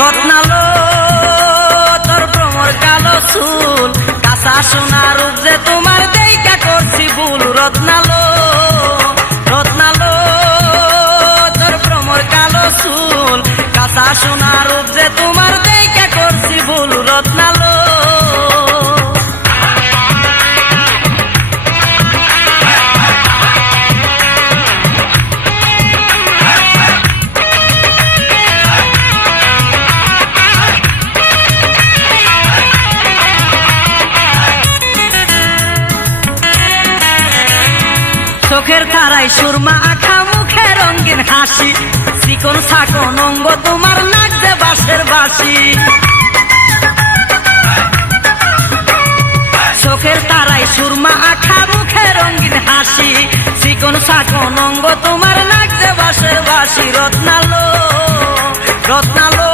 রত্নালো তোর ভ্রমর কালো চুল, কাঁচা সোনা রূপ যে তোমার দেইকা করছি ভুল। রত্নালো রত্নালো তোর ভ্রমর কালো চুল, কাঁচা সোনা রূপ যে তোমার দেইকা করছি ভুল। রত্নালো চোখের তারাই সুরমা আঁখা, মুখে রঙিন হাসি, চিকন সাকন অঙ্গ তোমার নাচছে বাঁশের বাঁশি। চোখের তারাই সুরমা আঁখা, মুখে রঙিন হাসি, চিকন সাকন অঙ্গ তোমার নাচছে বাঁশের বাঁশি। রত্নালো রত্নালো